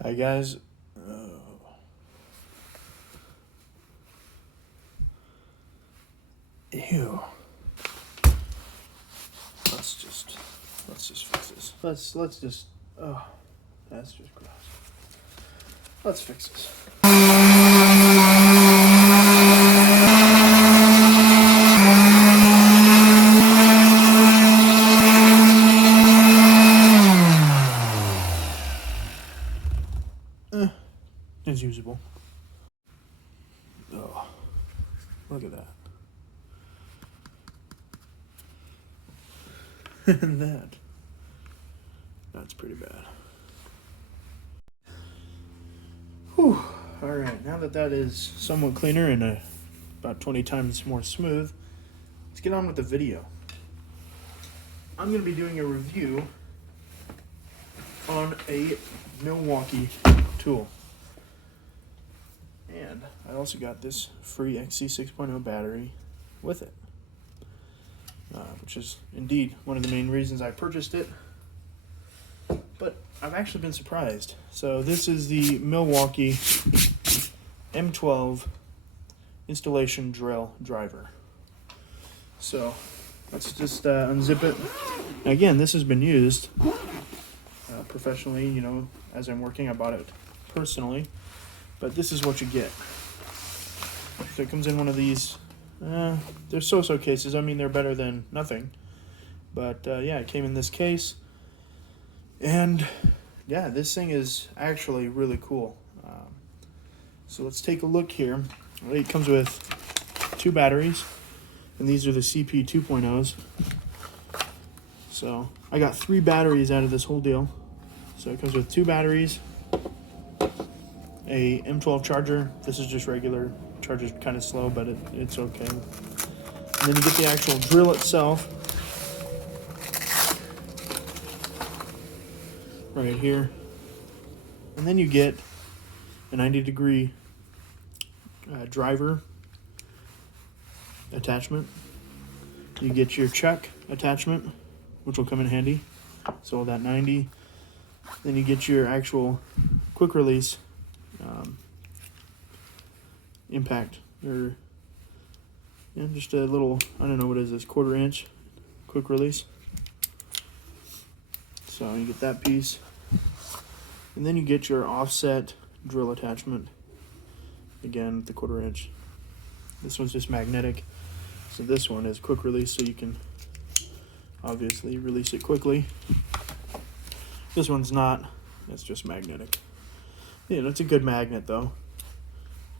Hi guys. Ew. Let's just fix this. Let's just. Oh, that's just gross. Let's fix this. It's usable. Oh, look at that. And that's pretty bad. Whew. Alright, now that is somewhat cleaner and about 20 times more smooth, let's get on with the video. I'm going to be doing a review on a Milwaukee tool. And I also got this free XC 6.0 battery with it, which is indeed one of the main reasons I purchased it. But I've actually been surprised. So this is the Milwaukee M12 Installation Drill driver. So let's just unzip it. Now again, this has been used professionally, you know, as I'm working. I bought it personally. But this is what you get. So it comes in one of these, they're so-so cases. I mean, they're better than nothing. But yeah, it came in this case. And yeah, this thing is actually really cool. So let's take a look here. It comes with 2 batteries. And these are the CP 2.0s. So I got 3 batteries out of this whole deal. So it comes with 2 batteries. A M12 charger. This is just regular. Charger's kind of slow, but it's okay. And then you get the actual drill itself right here. And then you get a 90-degree driver attachment. You get your chuck attachment, which will come in handy. So that 90. Then you get your actual quick release impact, or just a little, I don't know what is this, 1/4 inch quick release. So you get that piece, and then you get your offset drill attachment, again the 1/4 inch. This one's just magnetic, so this one is quick release, so you can obviously release it quickly. This one's not, it's just magnetic. Yeah, it's a good magnet though.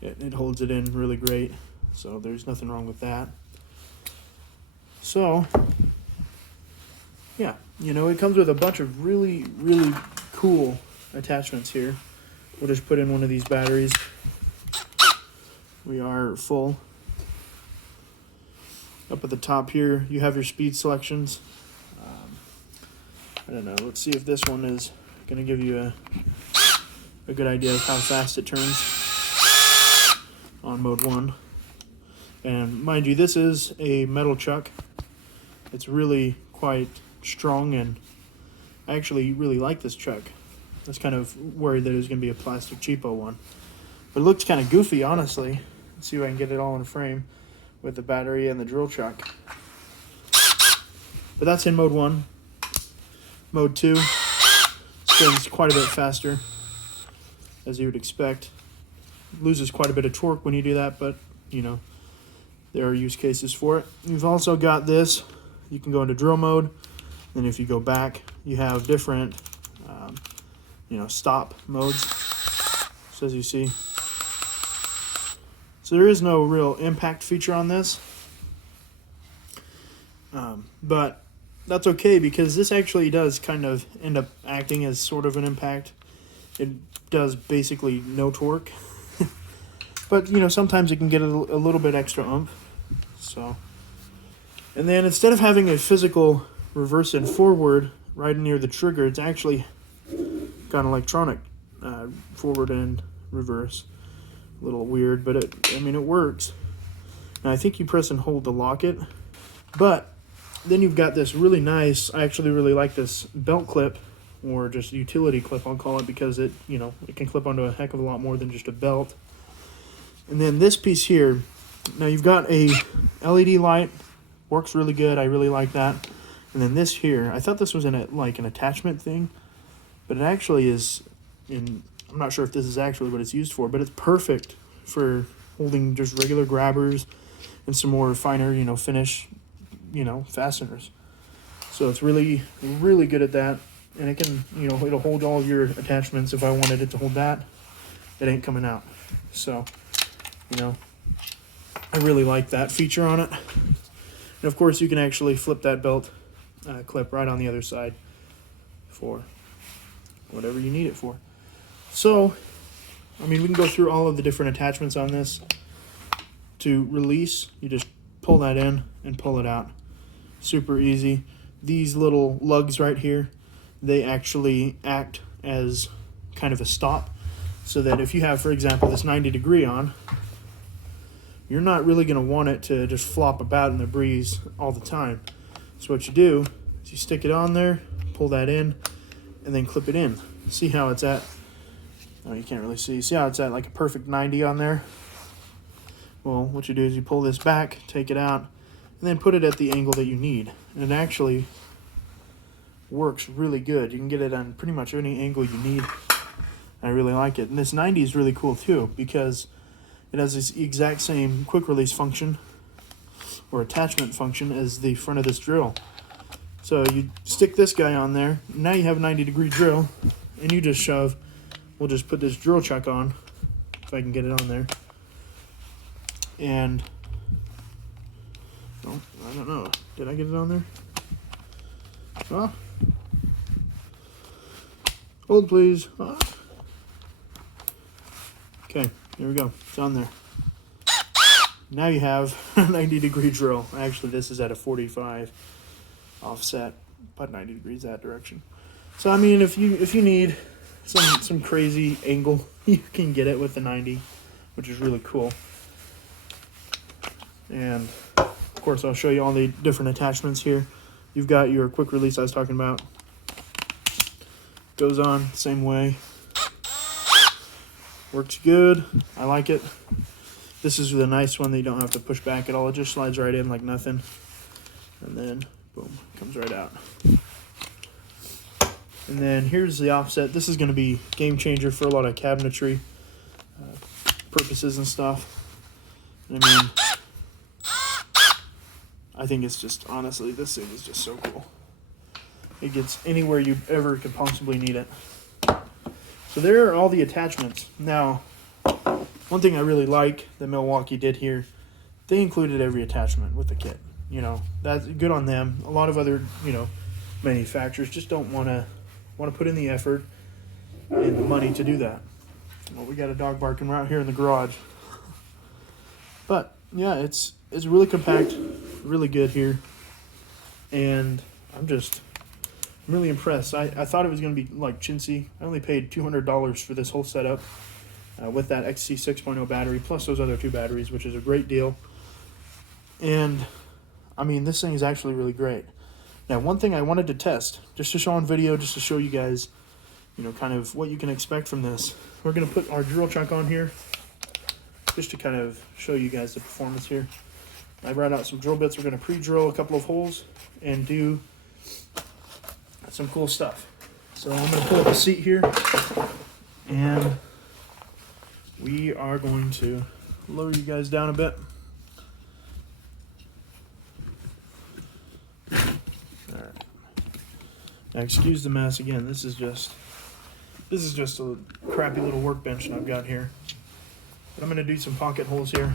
It holds it in really great, so there's nothing wrong with that. So, yeah, you know, it comes with a bunch of really cool attachments here. We'll just put in one of these batteries. We are full. Up at the top here, you have your speed selections. I don't know, let's see if this one is going to give you a good idea of how fast it turns on mode 1. And mind you, this is a metal chuck. It's really quite strong, and I actually really like this chuck. I was kind of worried that it was going to be a plastic cheapo one. But it looks kind of goofy, honestly. Let's see if I can get it all in frame with the battery and the drill chuck. But that's in mode 1. Mode 2 spins quite a bit faster, as you would expect. Loses quite a bit of torque when you do that, but you know, there are use cases for it. You've also got this, you can go into drill mode, and if you go back, you have different stop modes, so as you see. So there is no real impact feature on this, but that's okay, because this actually does kind of end up acting as sort of an impact. It does basically no torque. But, you know, sometimes it can get a little bit extra oomph. So, and then instead of having a physical reverse and forward right near the trigger, it's actually got an electronic forward and reverse. A little weird, but it works. And I think you press and hold to lock it. But then you've got this really nice, I actually really like this belt clip or just utility clip, I'll call it, because it, you know, it can clip onto a heck of a lot more than just a belt. And then this piece here, now you've got a LED light, works really good. I really like that. And then this here, I thought this was like an attachment thing, but it actually is I'm not sure if this is actually what it's used for, but it's perfect for holding just regular grabbers and some more finer, you know, finish, you know, fasteners. So it's really, really good at that. And it can, you know, it'll hold all of your attachments. If I wanted it to hold that, it ain't coming out. So, you know, I really like that feature on it. And of course, you can actually flip that belt clip right on the other side for whatever you need it for. So, I mean, we can go through all of the different attachments on this. To release, you just pull that in and pull it out. Super easy. These little lugs right here, they actually act as kind of a stop, so that if you have, for example, this 90-degree on, you're not really going to want it to just flop about in the breeze all the time. So what you do is you stick it on there, pull that in, and then clip it in. See how it's at, oh, you can't really see. See how it's at like a perfect 90 on there? Well, what you do is you pull this back, take it out, and then put it at the angle that you need. And it actually works really good. You can get it on pretty much any angle you need. I really like it. And this 90 is really cool too, because it has this exact same quick release function or attachment function as the front of this drill. So you stick this guy on there, now you have a 90-degree drill, and you just shove. We'll just put this drill chuck on, if I can get it on there. And, oh, I don't know. Did I get it on there? Oh. Hold, please. Oh. Okay, here we go. It's on there. Now you have a 90-degree drill. Actually, this is at a 45 offset, but 90 degrees that direction. So, I mean, if you need some crazy angle, you can get it with the 90, which is really cool. And of course, I'll show you all the different attachments here. You've got your quick release I was talking about. Goes on the same way. Works good. I like it. This is the nice one that you don't have to push back at all. It just slides right in like nothing. And then, boom, comes right out. And then here's the offset. This is going to be game changer for a lot of cabinetry purposes and stuff. I mean, I think it's just, honestly, this thing is just so cool. It gets anywhere you ever could possibly need it. So there are all the attachments. Now, one thing I really like that Milwaukee did here, they included every attachment with the kit. You know, that's good on them. A lot of other, you know, manufacturers just don't want to put in the effort and the money to do that. Well, we got a dog barking right here in the garage. But yeah, it's really compact, really good here, and I'm really impressed. I thought it was going to be like chintzy. I only paid $200 for this whole setup with that XC 6.0 battery plus those other two batteries, which is a great deal. And I mean, this thing is actually really great. Now, one thing I wanted to test, just to show on video, just to show you guys, you know, kind of what you can expect from this. We're going to put our drill chuck on here, just to kind of show you guys the performance here. I brought out some drill bits. We're going to pre-drill a couple of holes and do some cool stuff. So I'm going to pull up a seat here, and we are going to lower you guys down a bit. Alright. Now excuse the mess again. This is just a crappy little workbench that I've got here. But I'm going to do some pocket holes here.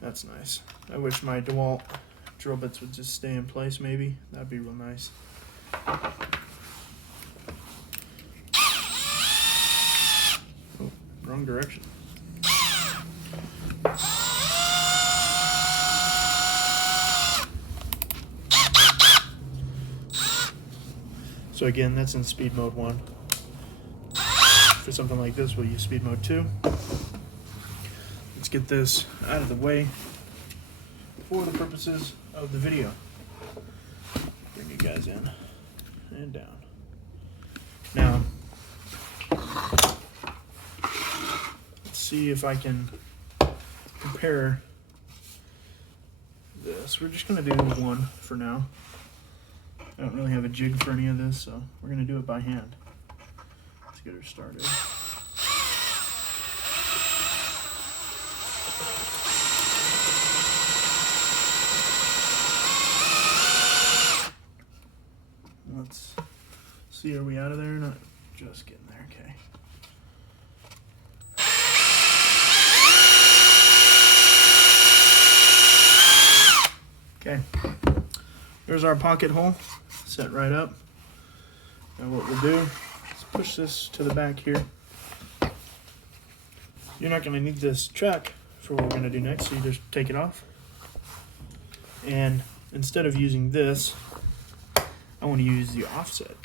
That's nice. I wish my DeWalt drill bits would just stay in place, maybe. That'd be real nice. Oh, wrong direction. So again, that's in speed mode 1. For something like this, we'll use speed mode 2. Let's get this out of the way for the purposes of the video. these in and down. Now, let's see if I can compare this. We're just going to do one for now. I don't really have a jig for any of this, so we're going to do it by hand. Let's get her started. Let's see, are we out of there? Not just getting there, okay. Okay, there's our pocket hole set right up. Now what we'll do is push this to the back here. You're not going to need this chuck for what we're going to do next, so you just take it off. And instead of using this, I want to use the offset.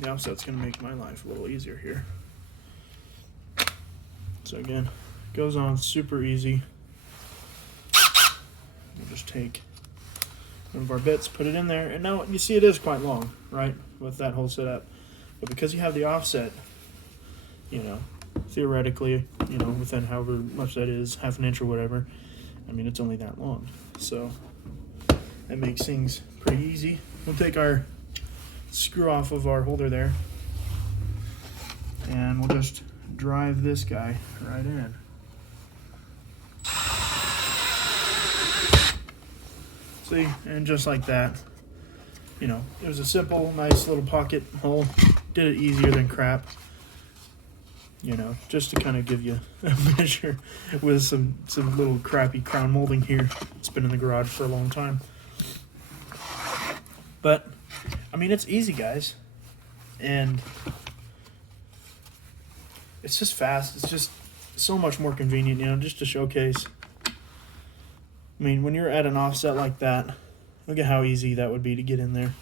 The offset's going to make my life a little easier here. So again, it goes on super easy. We'll just take one of our bits, put it in there, and now you see it is quite long, right, with that whole setup. But because you have the offset, you know, theoretically, you know, within however much that is, half an inch or whatever, I mean, it's only that long. So that makes things pretty easy. We'll take our screw off of our holder there, and we'll just drive this guy right in. See, and just like that, you know, it was a simple, nice little pocket hole. Did it easier than crap, you know, just to kind of give you a measure with some little crappy crown molding here. It's been in the garage for a long time. But, I mean, it's easy, guys. And it's just fast. It's just so much more convenient, you know, just to showcase. I mean, when you're at an offset like that, look at how easy that would be to get in there.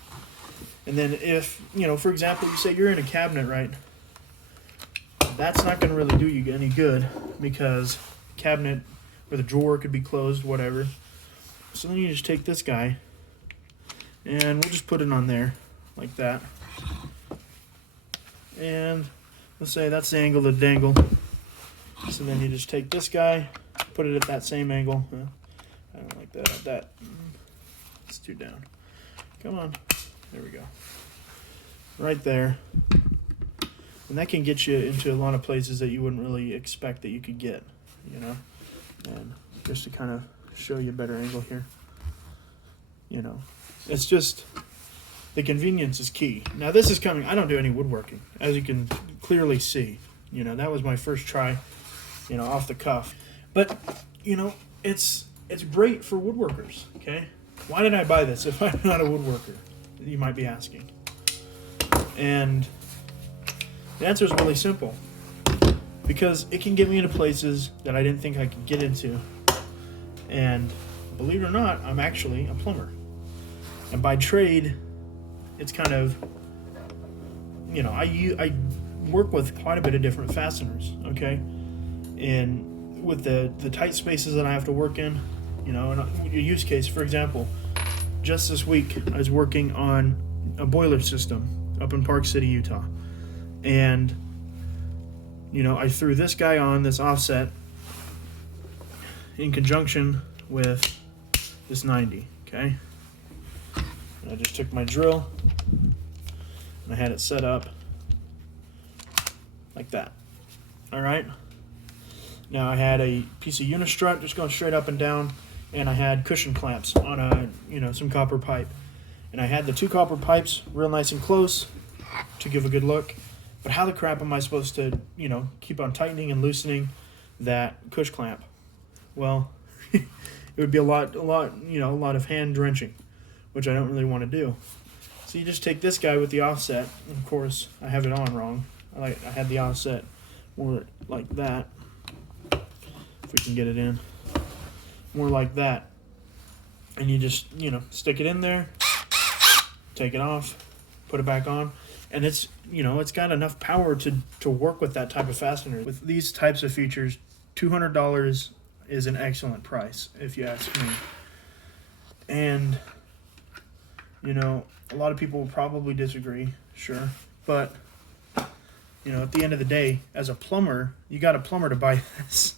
And then if, you know, for example, you say you're in a cabinet, right? That's not going to really do you any good because the cabinet or the drawer could be closed, whatever. So then you just take this guy and we'll just put it on there like that. And let's say that's the angle to dangle. So then you just take this guy, put it at that same angle. I don't like that at that. It's too down. Come on. There we go. Right there. And that can get you into a lot of places that you wouldn't really expect that you could get, you know. And just to kind of show you a better angle here. You know, it's just, the convenience is key. Now this is coming, I don't do any woodworking, as you can clearly see. You know, that was my first try, you know, off the cuff. But, you know, it's great for woodworkers, okay? Why did I buy this if I'm not a woodworker? You might be asking. And the answer is really simple. Because it can get me into places that I didn't think I could get into. And believe it or not, I'm actually a plumber. And by trade, it's kind of, you know, I work with quite a bit of different fasteners, okay? And with the tight spaces that I have to work in, you know, and a use case, for example, just this week I was working on a boiler system up in Park City, Utah. And, you know, I threw this guy on, this offset, in conjunction with this 90, okay? And I just took my drill and I had it set up like that. All right? Now I had a piece of unistrut just going straight up and down, and I had cushion clamps on a, you know, some copper pipe. And I had the two copper pipes real nice and close to give a good look. But how the crap am I supposed to, you know, keep on tightening and loosening that cush clamp? Well, it would be a lot, you know, a lot of hand drenching, which I don't really want to do. So you just take this guy with the offset. And of course, I have it on wrong. I had the offset more like that. If we can get it in. More like that. And you just, you know, stick it in there, take it off, put it back on. And it's, you know, it's got enough power to work with that type of fastener. With these types of features, $200 is an excellent price, if you ask me. And, You know, a lot of people will probably disagree, sure, but you know, at the end of the day, as a plumber, you got a plumber to buy this,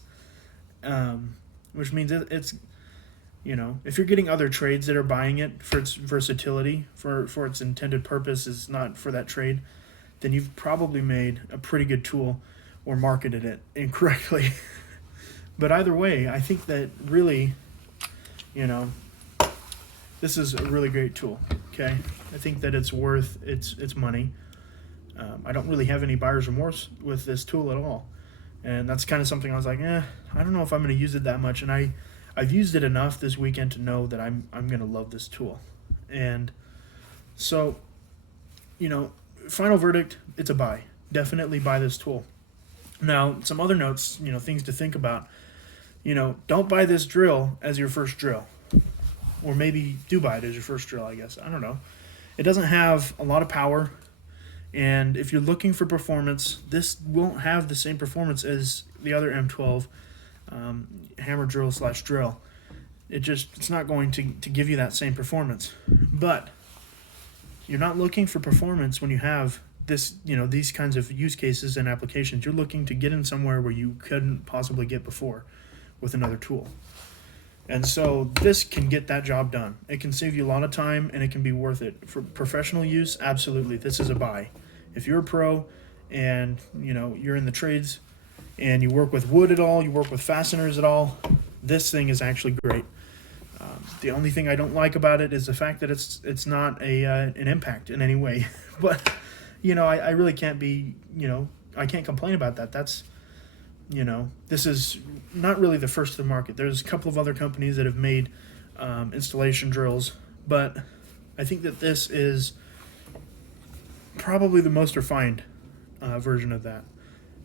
which means it's, you know, if you're getting other trades that are buying it for its versatility, for its intended purpose is not for that trade, then you've probably made a pretty good tool or marketed it incorrectly. But either way, I think that really, you know, this is a really great tool. Okay, I think that it's worth its money. I don't really have any buyer's remorse with this tool at all, and that's kind of something I was like, I don't know if I'm going to use it that much. And I've used it enough this weekend to know that I'm going to love this tool. And so, you know, final verdict, it's a buy. Definitely buy this tool. Now, some other notes, you know, things to think about. You know, don't buy this drill as your first drill. Or maybe do buy it as your first drill, I guess. I don't know. It doesn't have a lot of power. And if you're looking for performance, this won't have the same performance as the other M12 hammer drill / drill. It's not going to give you that same performance. But you're not looking for performance when you have this, you know, these kinds of use cases and applications. You're looking to get in somewhere where you couldn't possibly get before with another tool. And so this can get that job done. It can save you a lot of time, and it can be worth it. For professional use, absolutely, this is a buy. If you're a pro and, you know, you're in the trades and you work with wood at all, you work with fasteners at all, this thing is actually great. The only thing I don't like about it is the fact that it's not an impact in any way. But, you know, I really can't be, you know, I can't complain about that. That's, you know, this is not really the first to the market. There's a couple of other companies that have made installation drills, but I think that this is probably the most refined version of that.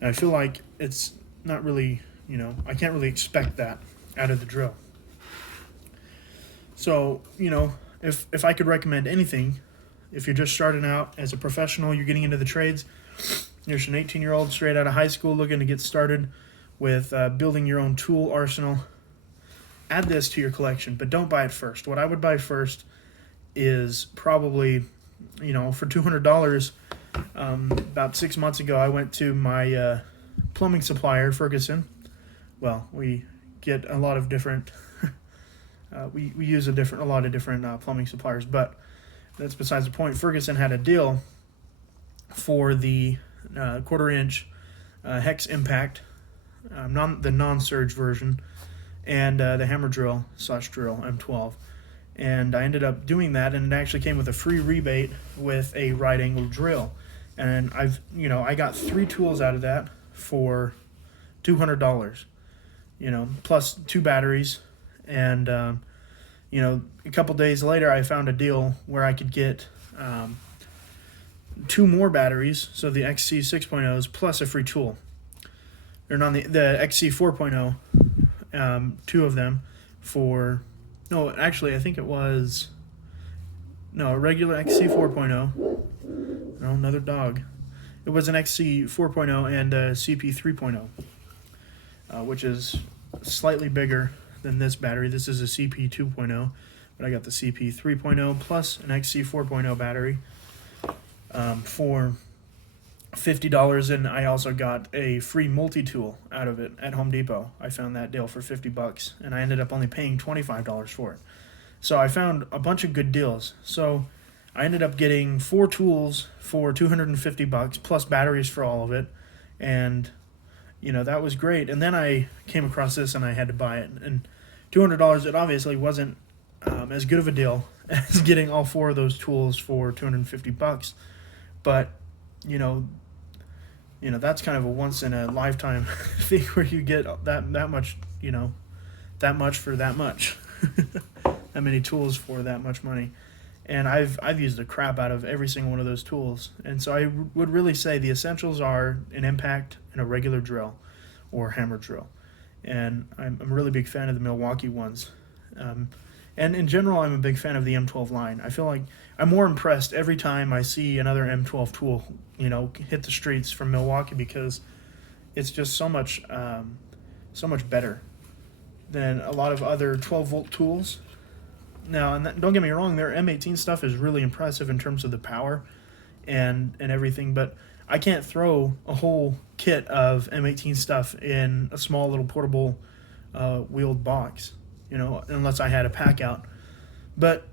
And I feel like it's not really, you know, I can't really expect that out of the drill. So, you know, if I could recommend anything, if you're just starting out as a professional, you're getting into the trades, you're just an 18-year-old straight out of high school looking to get started with building your own tool arsenal, add this to your collection, but don't buy it first. What I would buy first is probably, you know, for $200, about 6 months ago, I went to my plumbing supplier, Ferguson. Well, we get a lot of different, we use a lot of different plumbing suppliers, but that's besides the point. Ferguson had a deal for the 1/4-inch hex impact, the non-surge version, and the hammer drill / drill M12. And I ended up doing that, and it actually came with a free rebate with a right angle drill. And I got 3 tools out of that for $200, you know, plus 2 batteries. And you know, a couple days later, I found a deal where I could get 2 more batteries, so the XC 6.0s plus a free tool. They're on the XC 4.0, 2 of them for, no, actually I think it was, no, a regular XC 4.0, no, another dog. It was an XC 4.0 and a CP 3.0, which is slightly bigger than this battery. This is a CP 2.0, but I got the CP 3.0 plus an XC 4.0 battery for $50, and I also got a free multi-tool out of it at Home Depot. I found that deal for $50, and I ended up only paying $25 for it. So I found a bunch of good deals. So I ended up getting 4 tools for $250 plus batteries for all of it, and you know, that was great. And then I came across this and I had to buy it, and $200, it obviously wasn't as good of a deal as getting all 4 of those tools for $250, but you know that's kind of a once in a lifetime thing where you get that much, you know, that much for that much. That many tools for that much money. And I've used the crap out of every single one of those tools. And so I would really say the essentials are an impact and a regular drill or hammer drill. And I'm a really big fan of the Milwaukee ones. And in general, I'm a big fan of the M12 line. I feel like I'm more impressed every time I see another M12 tool, you know, hit the streets from Milwaukee, because it's just so much better than a lot of other 12-volt tools. Now, and don't get me wrong, their M18 stuff is really impressive in terms of the power and everything, but I can't throw a whole kit of M18 stuff in a small little portable wheeled box, unless I had a pack out. But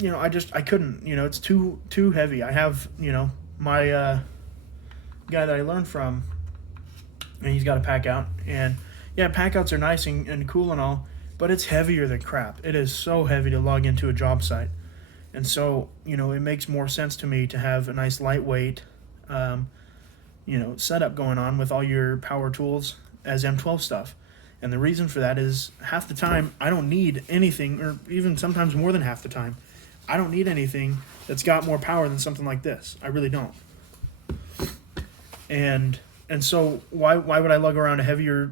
I couldn't. It's too heavy. I have my guy that I learned from, and he's got a pack out, and yeah, pack outs are nice and cool and all, but it's heavier than crap. It is so heavy to lug into a job site. And so, it makes more sense to me to have a nice lightweight, setup going on with all your power tools as M12 stuff. And the reason for that is half the time I don't need anything, or even sometimes more than half the time, I don't need anything that's got more power than something like this. I really don't. And so why would I lug around a heavier,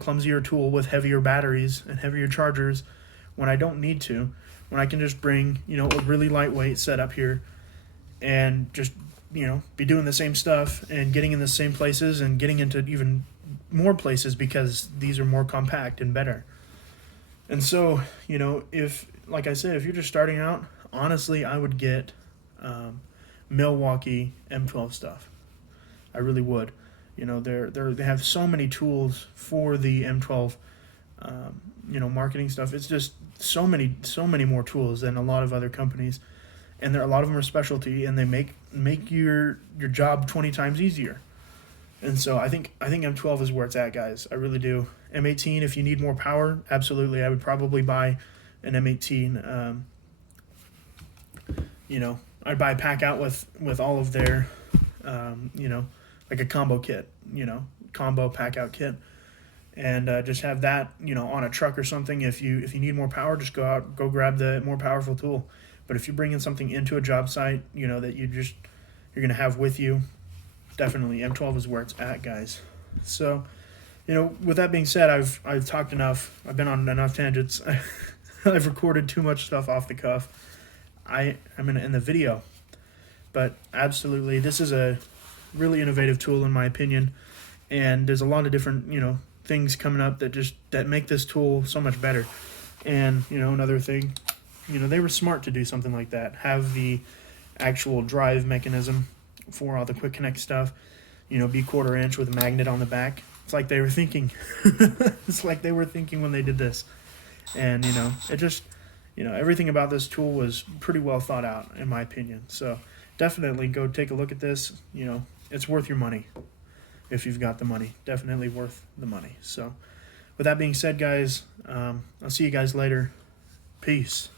clumsier tool with heavier batteries and heavier chargers when I don't need to? When I can just bring, a really lightweight setup here and just, be doing the same stuff and getting in the same places and getting into even more places because these are more compact and better. And so, if, like I said, if you're just starting out, honestly, I would get Milwaukee M12 stuff. I really would. They have so many tools for the M12, marketing stuff. It's just so many more tools than a lot of other companies, and a lot of them are specialty, and they make your job 20 times easier. And so I think M12 is where it's at, guys. I really do. M18, if you need more power, absolutely. I would probably buy an M18. I'd buy a pack out with all of their, like a combo kit, combo pack out kit, and just have that, on a truck or something. If you need more power, just go grab the more powerful tool. But if you're bringing something into a job site, that you're gonna have with you, definitely M12 is where it's at, guys. So, with that being said, I've talked enough. I've been on enough tangents. I've recorded too much stuff off the cuff. I'm gonna end the video, but absolutely, this is a really innovative tool in my opinion, and there's a lot of different things coming up that make this tool so much better. And another thing, they were smart to do something like that. Have the actual drive mechanism for all the quick connect stuff, be 1/4 inch with a magnet on the back. It's like they were thinking. It's like they were thinking when they did this. And it just everything about this tool was pretty well thought out in my opinion. So definitely go take a look at this. It's worth your money if you've got the money. Definitely worth the money. So with that being said, guys, I'll see you guys later. Peace.